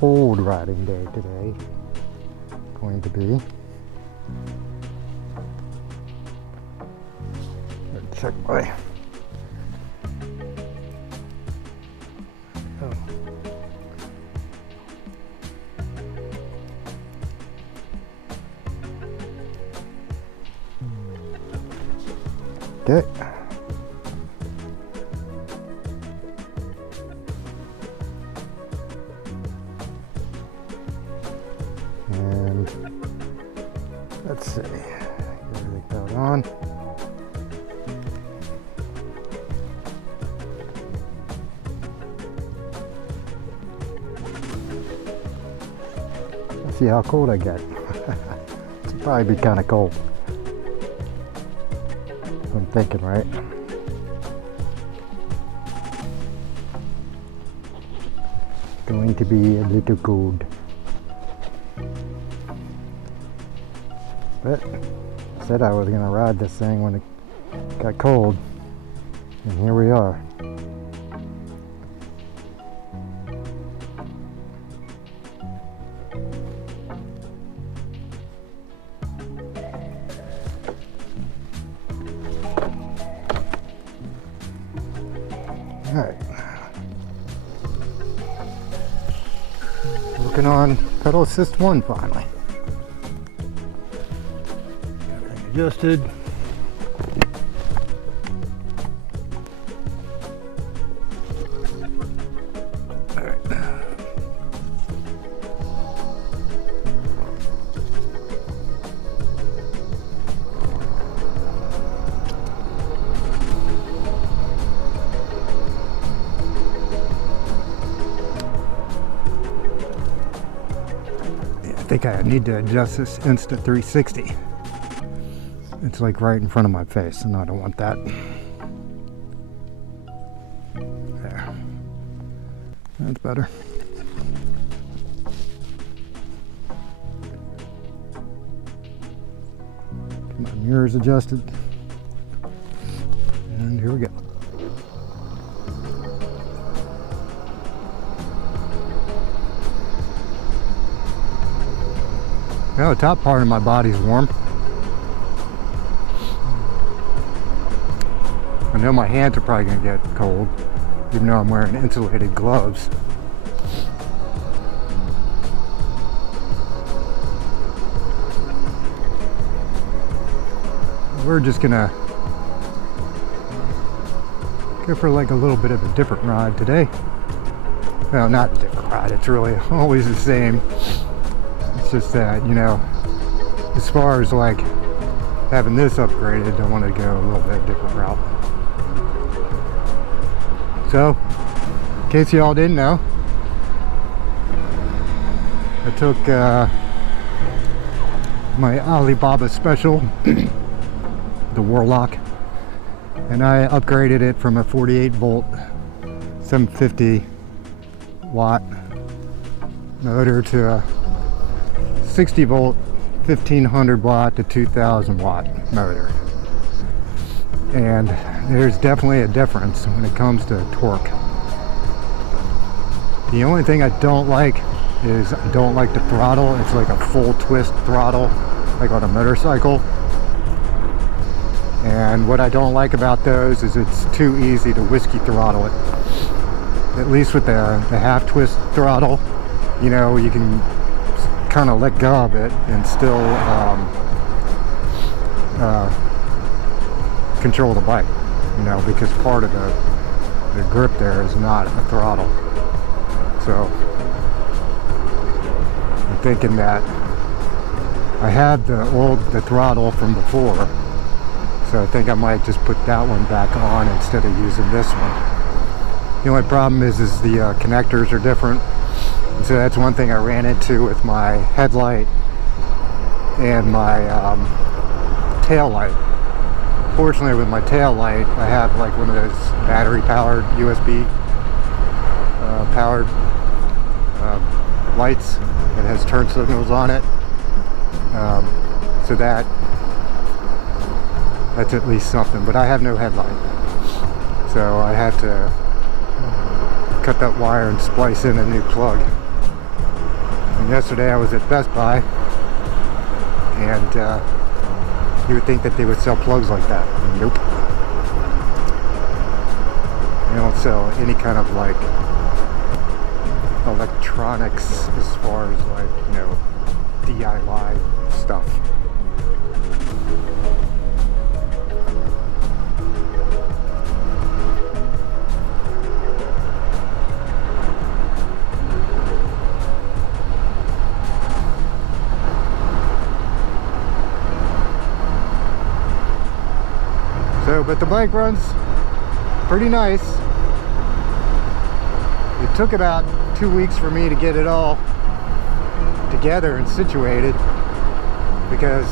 cold riding day today. Going to be. Let's check my. Oh. Okay. And let's see, get everything going on. Let's see how cold I get. It's probably be kind of cold. I'm thinking, right? Going to be a little cold. But I said I was going to ride this thing when it got cold, and here we are. Alright. Working on pedal assist 1 finally. Adjusted. All right. Yeah, I think I need to adjust this Insta 360. It's like right in front of my face, and I don't want that. There. That's better. Get my mirrors adjusted. And here we go. Now the top part of my body's warm. I know my hands are probably going to get cold, even though I'm wearing insulated gloves. We're just going to go for like a little bit of a different ride today. Well, not a different ride, it's really always the same. It's just that, you know, as far as like having this upgraded, I want to go a little bit different route. So, in case y'all didn't know, I took my Alibaba special, the Warlock, and I upgraded it from a 48 volt 750 watt motor to a 60 volt 1500 watt to 2000 watt motor. And there's definitely a difference when it comes to torque. The only thing I don't like is I don't like the throttle. It's like a full twist throttle, like on a motorcycle. And what I don't like about those is it's too easy to whiskey throttle it. At least with the half twist throttle, you know, you can kind of let go of it and still control the bike, you know, because part of the grip there is not a throttle. So I'm thinking that I had the throttle from before, so I think I might just put that one back on instead of using this one. The only problem is the connectors are different, and so that's one thing I ran into with my headlight and my tail light. Fortunately, with my tail light, I have like one of those battery powered USB powered lights that has turn signals on it, so that's at least something. But I have no headlight, so I had to cut that wire and splice in a new plug. Yesterday I was at Best Buy, and you would think that they would sell plugs like that. Nope. They don't sell any kind of like electronics as far as like, you know, DIY stuff. So, but the bike runs pretty nice. It took about 2 weeks for me to get it all together and situated because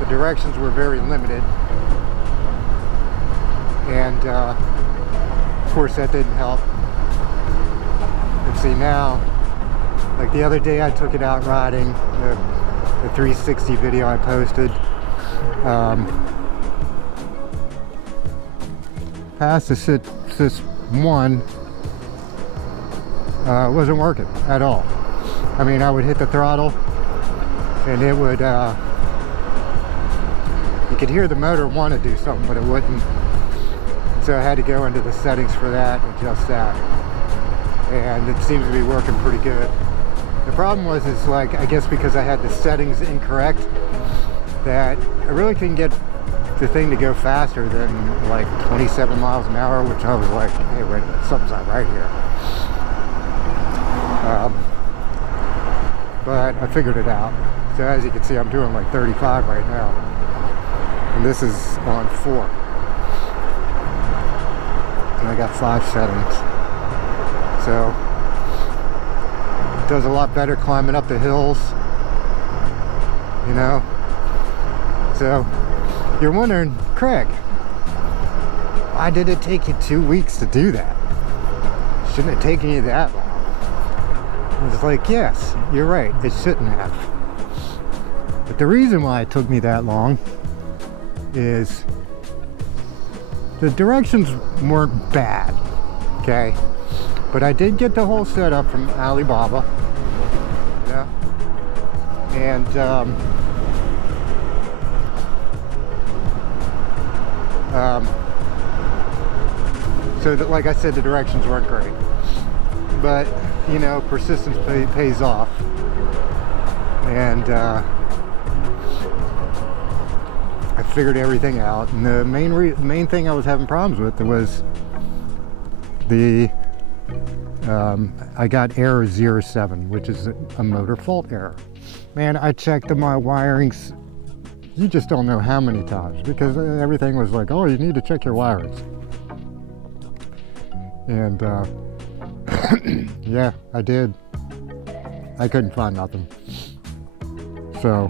the directions were very limited, and of course that didn't help. And see now, like the other day I took it out riding, the 360 video I posted, past the Sys 1 wasn't working at all. I mean, I would hit the throttle and it would, you could hear the motor want to do something, but it wouldn't. So I had to go into the settings for that, adjust that. And it seems to be working pretty good. The problem was, is like, I guess because I had the settings incorrect, that I really couldn't get the thing to go faster than like 27 miles an hour, which I was like, hey, wait, something's not right here. But I figured it out. So as you can see, I'm doing like 35 right now, and this is on 4, and I got 5 settings. So it does a lot better climbing up the hills, you know. So you're wondering, Craig, why did it take you 2 weeks to do that? Shouldn't have taken you that long. It's like, yes, you're right, it shouldn't have. But the reason why it took me that long is the directions weren't bad, okay? But I did get the whole setup from Alibaba, yeah? And so that, like I said, the directions weren't great, but you know, persistence pays off. And I figured everything out, and the main thing I was having problems with was the I got error 07, which is a motor fault error. Man, I checked my wirings, you just don't know how many times, because everything was like, oh, you need to check your wirings. And yeah, I did. I couldn't find nothing. So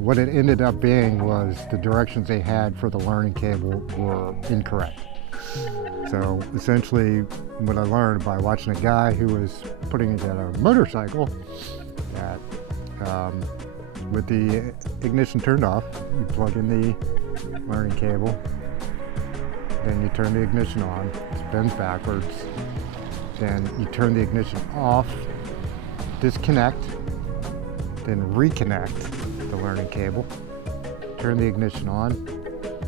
what it ended up being was the directions they had for the learning cable were incorrect. So essentially what I learned by watching a guy who was putting together a motorcycle that with the ignition turned off, you plug in the learning cable, then you turn the ignition on, it spins backwards, then you turn the ignition off, disconnect, then reconnect the learning cable, turn the ignition on,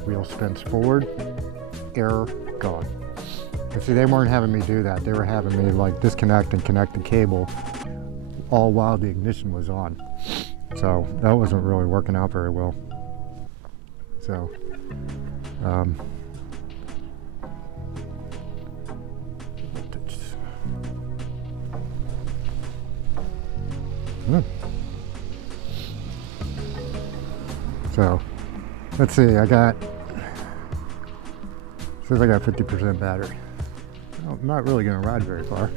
wheel spins forward, error, gone. And see, they weren't having me do that. They were having me like disconnect and connect the cable all while the ignition was on. So that wasn't really working out very well. So so let's see, I got 50% battery. I'm not really going to ride very far.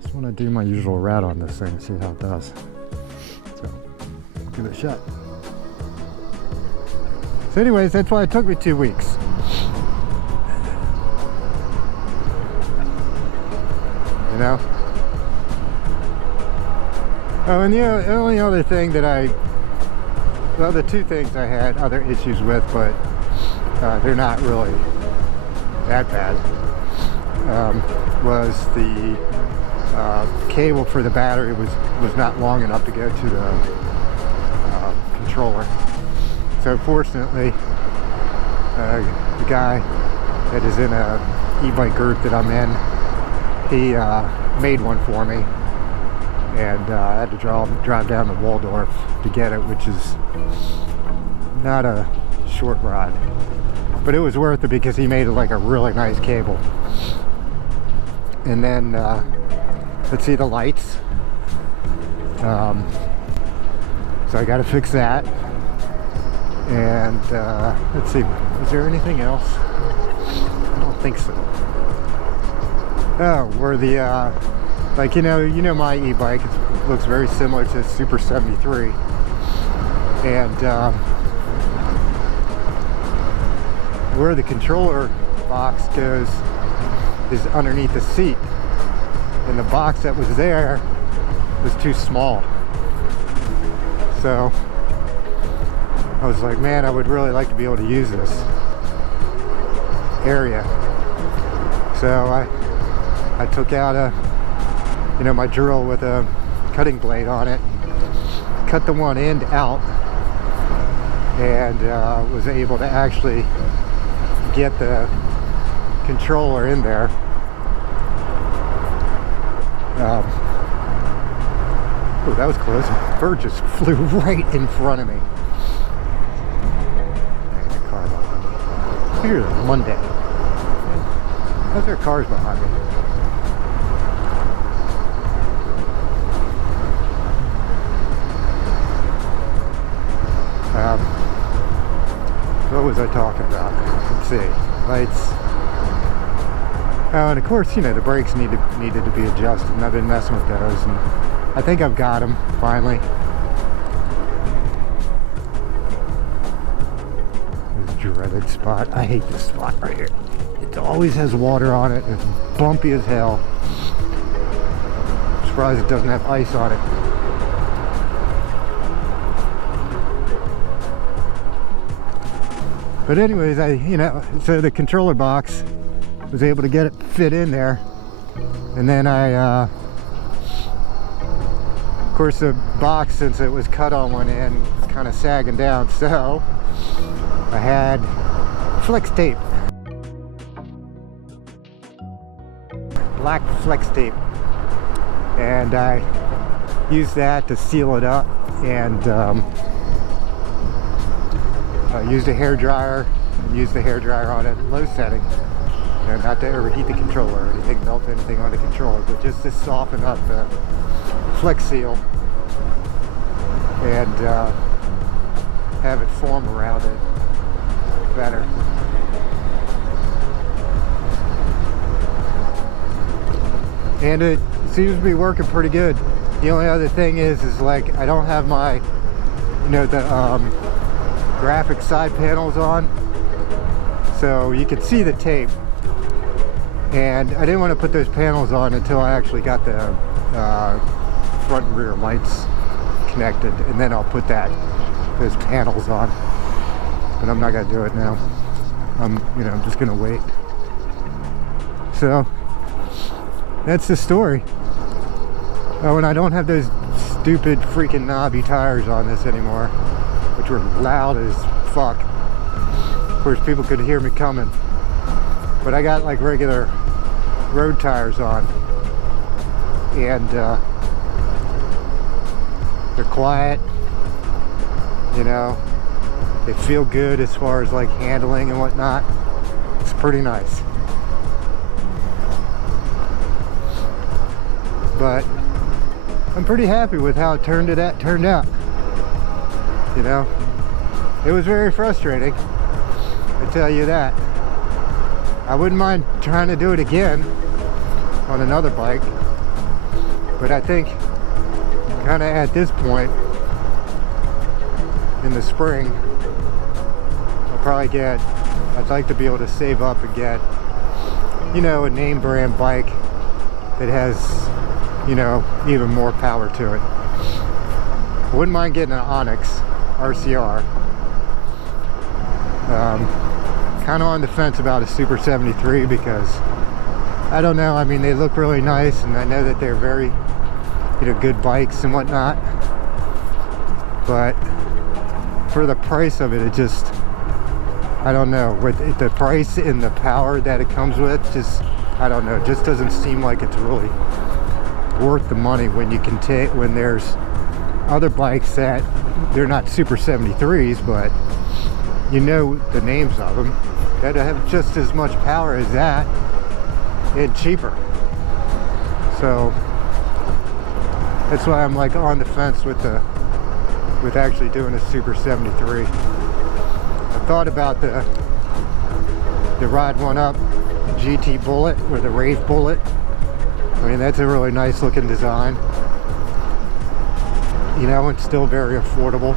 Just want to do my usual ride on this thing and see how it does. So give it a shot. So anyways, that's why it took me 2 weeks. You know? Oh, and the only other thing that well, the 2 things I had other issues with, but they're not really that bad, was the cable for the battery was not long enough to go to the controller. So fortunately, the guy that is in a e-bike group that I'm in, he made one for me, and I had to drive down to Waldorf to get it, which is not a short ride, but it was worth it because he made it like a really nice cable. And then let's see, the lights, so I got to fix that. And let's see, is there anything else? I don't think so. Oh, where the like, you know my e-bike, it looks very similar to Super 73, and where the controller box goes is underneath the seat, and the box that was there was too small. So I was like, man, I would really like to be able to use this area. So I took out my drill with a cutting blade on it, cut the one end out, and was able to actually get the controller in there. Oh, that was close. A bird just flew right in front of me. There's a car behind me. Here's a Monday. How's there cars behind me? What was I talking about? Let's see. Lights. Oh, and of course, the brakes needed to be adjusted, and I've been messing with those, and I think I've got them finally. This dreaded spot. I hate this spot right here. It always has water on it. It's bumpy as hell. I'm surprised it doesn't have ice on it. But anyways, so the controller box, was able to get it fit in there, and then of course the box, since it was cut on one end, was kind of sagging down, so I had flex tape, black flex tape, and I used that to seal it up, and I used a hair dryer, and used the hair dryer on it low setting. Not to overheat the controller or anything, melt anything on the controller, but just to soften up the flex seal and have it form around it better. And it seems to be working pretty good. The only other thing is like, I don't have my, the graphic side panels on, so you can see the tape. And I didn't want to put those panels on until I actually got the front and rear lights connected, and then I'll put those panels on. But I'm not going to do it now. I'm just going to wait. So that's the story. Oh, and I don't have those stupid freaking knobby tires on this anymore, which were loud as fuck. Of course, people could hear me coming. But I got like regular road tires on, and they're quiet, they feel good as far as like handling and whatnot. It's pretty nice. But I'm pretty happy with how it turned out. It was very frustrating, I tell you that. I wouldn't mind trying to do it again on another bike, but I think kind of at this point in the spring, I'd like to be able to save up and get, a name brand bike that has, even more power to it. I wouldn't mind getting an Onyx RCR. Kind of on the fence about a Super 73 because I don't know. I mean, they look really nice, and I know that they're very, good bikes and whatnot. But for the price of it, it just, I don't know. With the price and the power that it comes with, just, I don't know. It just doesn't seem like it's really worth the money when you can take, when there's other bikes that they're not Super 73s, but the names of them, that have just as much power as that and cheaper. So that's why I'm like on the fence with actually doing a Super 73. I thought about the Ride One Up GT Bullet or the Rave Bullet. I mean, that's a really nice looking design. It's still very affordable.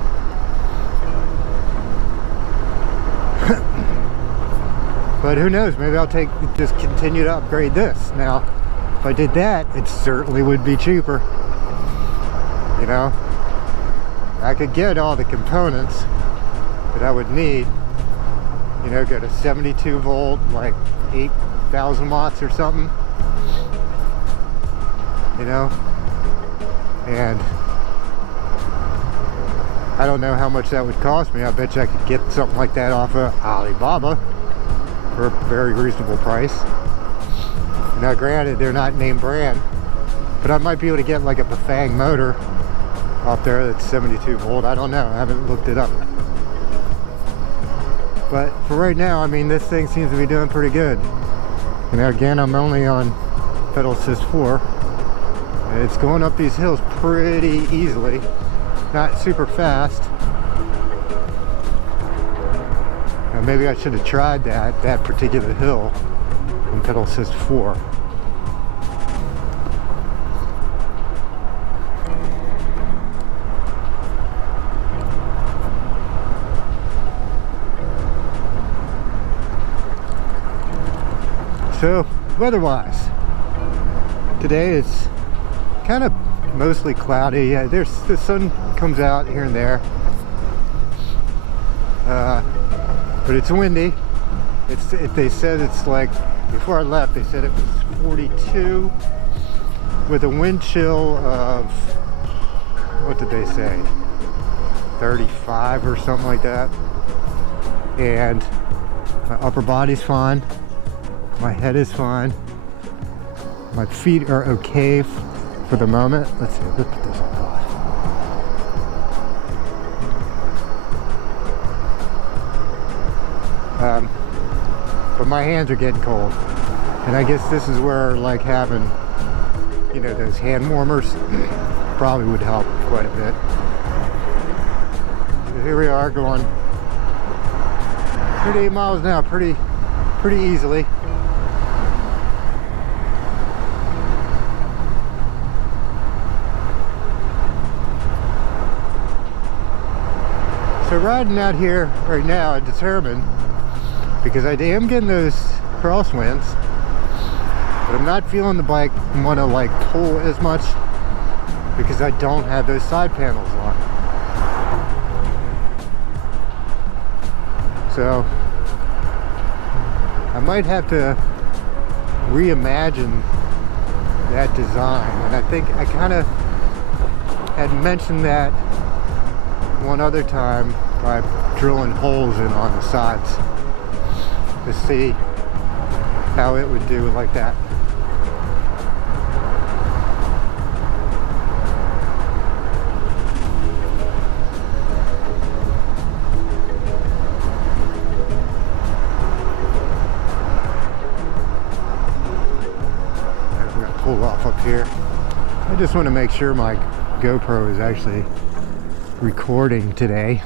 But who knows, maybe I'll just continue to upgrade this. Now, if I did that, it certainly would be cheaper. I could get all the components that I would need, go to 72 volt, like 8,000 watts or something, and I don't know how much that would cost me. I bet you I could get something like that off of Alibaba for a very reasonable price. Now granted, they're not name brand, but I might be able to get like a Bafang motor off there that's 72 volt. I don't know, I haven't looked it up. But for right now, I mean, this thing seems to be doing pretty good. Again, I'm only on pedal assist 4. And it's going up these hills pretty easily, not super fast. Now maybe I should have tried that particular hill on pedal assist 4. So, weather-wise, today it's kind of mostly cloudy. Yeah, the sun comes out here and there, but it's windy. They said it's like, before I left, they said it was 42 with a wind chill of, what did they say, 35 or something like that. And my upper body's fine. My head is fine. My feet are okay for the moment. Let's see, let's put this on pause. But my hands are getting cold. And I guess this is where like having, those hand warmers probably would help quite a bit. So here we are going 38 miles an hour, pretty easily. So riding out here right now, I'm determined, because I am getting those crosswinds, but I'm not feeling the bike want to like pull as much because I don't have those side panels on. So I might have to reimagine that design, and I think I kind of had mentioned that one other time by drilling holes in on the sides to see how it would do like that. I'm gonna pull off up here. I just want to make sure my GoPro is actually recording today,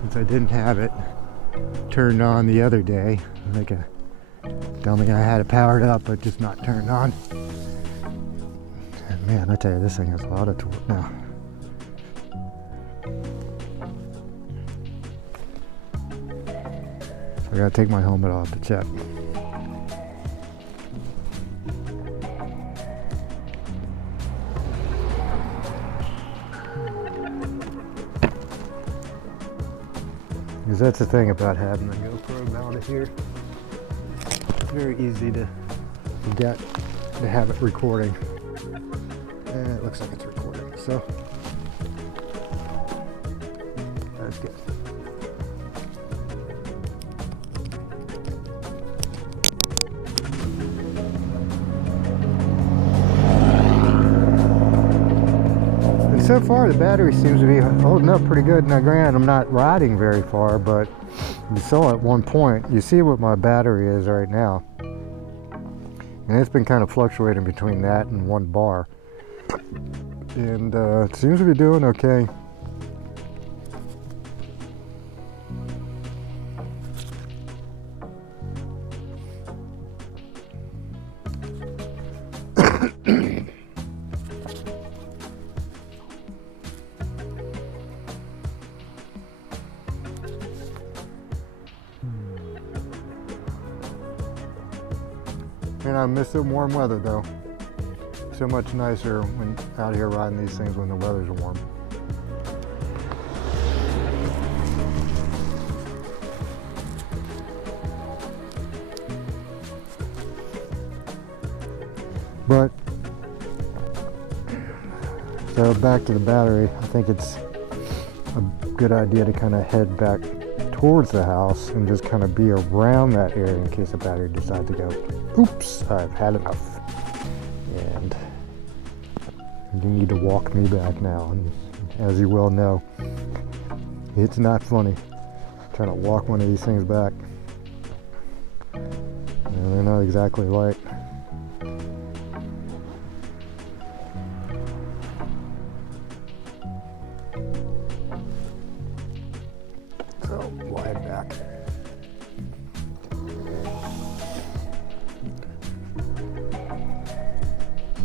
since I didn't have it turned on the other day. Like a dummy, I had it powered up but just not turned on. And man, I tell you, this thing has a lot of torque now. So I gotta take my helmet off to check. Because that's the thing about having the GoPro mounted here. It's very easy to forget to have it recording. And it looks like it's recording, so that's good. And so far the battery seems to be holding up pretty good. Now granted, I'm not riding very far, but you saw at one point, you see what my battery is right now. And it's been kind of fluctuating between that and 1 bar. And it seems to be doing okay. And I miss the warm weather though. So much nicer when out here riding these things when the weather's warm. But, so back to the battery, I think it's a good idea to kind of head back towards the house and just kind of be around that area in case the battery decides to go, oops, I've had enough. And you need to walk me back now. And as you well know, it's not funny trying to walk one of these things back. And they're not exactly light. So we'll head back.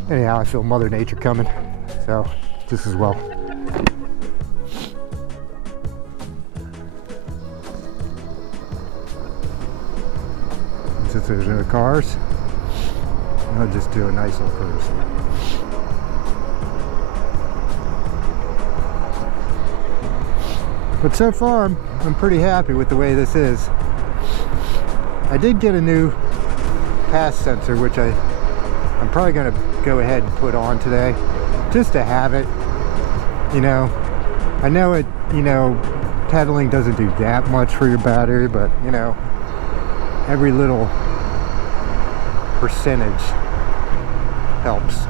Anyhow, I feel Mother Nature coming, so just as well. Since there's no cars, I'll just do a nice little cruise. But so far, I'm pretty happy with the way this is. I did get a new pass sensor, which I'm probably going to go ahead and put on today, just to have it. You know, I know it, you know, pedaling doesn't do that much for your battery, but you know, every little percentage helps.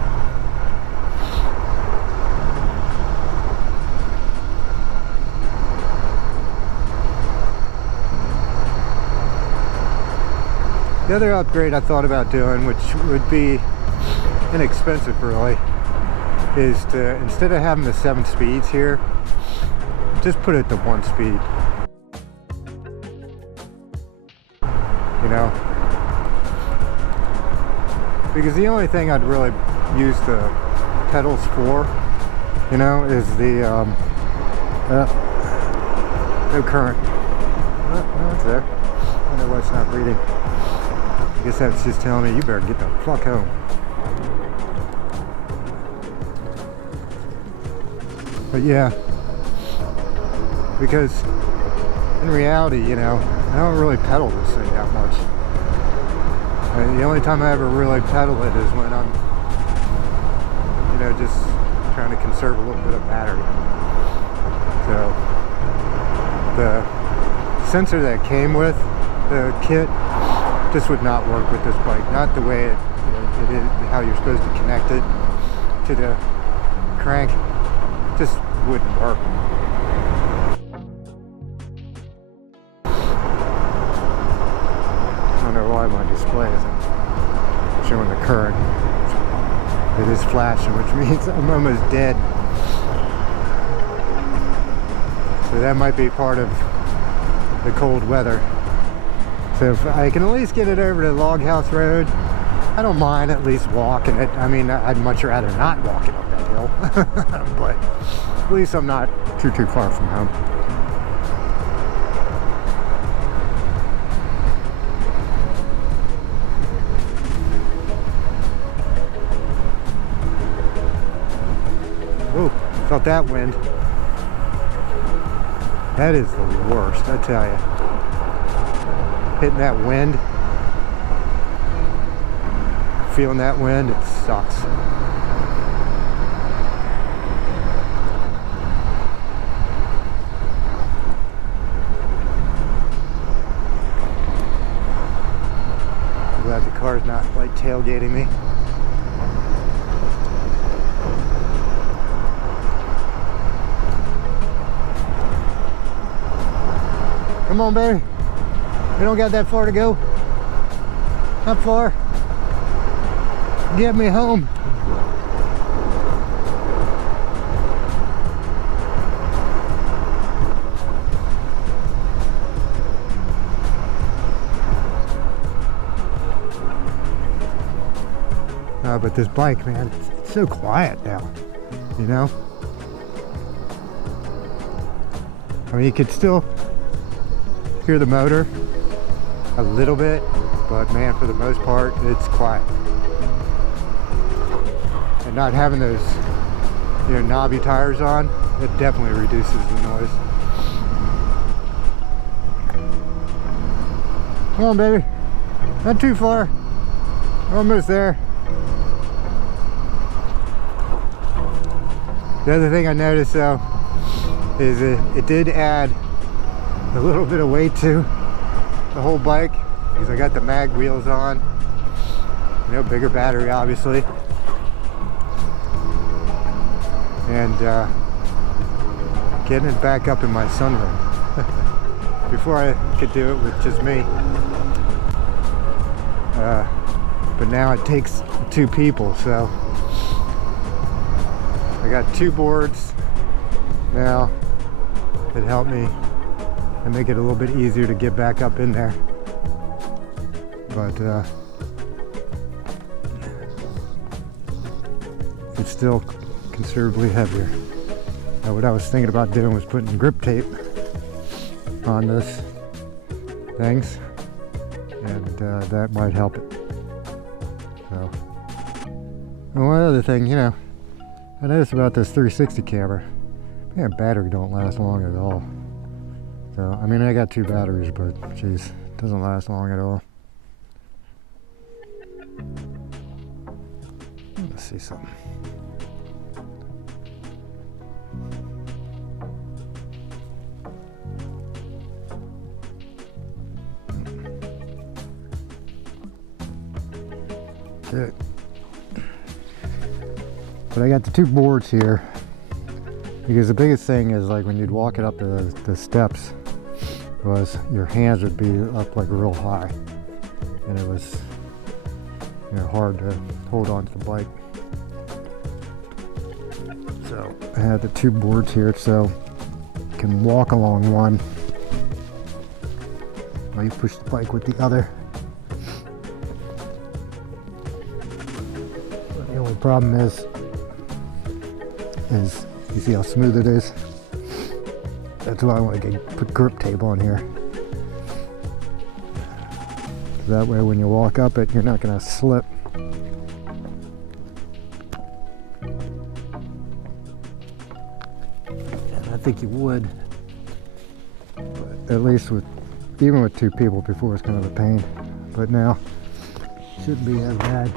The other upgrade I thought about doing, which would be inexpensive really, is to, instead of having the 7 speeds here, just put it to 1 speed. You know? Because the only thing I'd really use the pedals for, you know, is the no current. Oh, that's there. I don't know why it's not reading. I guess that's just telling me you better get the fuck home. But yeah, because in reality, you know, I don't really pedal this thing that much. The only time I ever really pedal it is when I'm, you know, just trying to conserve a little bit of battery. So the sensor that came with the kit just would not work with this bike. Not the way it is, how you're supposed to connect it to the crank. Just wouldn't work. I don't know why my display isn't showing the current. It is flashing, which means I'm almost dead. So that might be part of the cold weather. So if I can at least get it over to Log House Road, I don't mind at least walking it. I mean, I'd much rather not walk it up that hill, but at least I'm not too far from home. Oh, felt that wind. That is the worst, I tell you. Hitting that wind. feeling that wind, it sucks. I'm glad the car's not like tailgating me. Come on, baby. We don't got that far to go. Not far. Get me home. But this bike, man, it's so quiet now, you know? I mean, you could still hear the motor a little bit, but man, for the most part, it's quiet. And not having those, you know, knobby tires on, it definitely reduces the noise. Come on, baby. Not too far. Almost there. The other thing I noticed though is it did add a little bit of weight to the whole bike because I got the mag wheels on, you know, bigger battery obviously, and getting it back up in my sunroom. Before I could do it with just me, but now it takes 2 people, so I got 2 boards now that help me and make it a little bit easier to get back up in there. But it's still considerably heavier. Now, what I was thinking about doing was putting grip tape on this things, and that might help it. So, and one other thing, you know, I noticed about this 360 camera, man, battery don't last long at all. So, I mean, I got 2 batteries, but geez, it doesn't last long at all. Let's see something. Good. But I got the 2 boards here because the biggest thing is like when you'd walk it up the steps was your hands would be up like real high, and it was, you know, hard to hold on to the bike. So I had the 2 boards here so you can walk along one while you push the bike with the other. But the only problem is you see how smooth it is? That's why I want to put grip tape on here. So that way when you walk up it, you're not going to slip. And I think you would. But at least even with 2 people before, it's kind of a pain. But now, shouldn't be as bad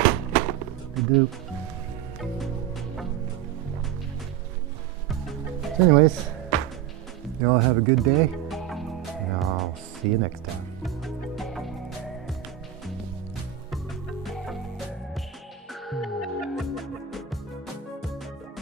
to do. Anyways, you all have a good day, and I'll see you next time.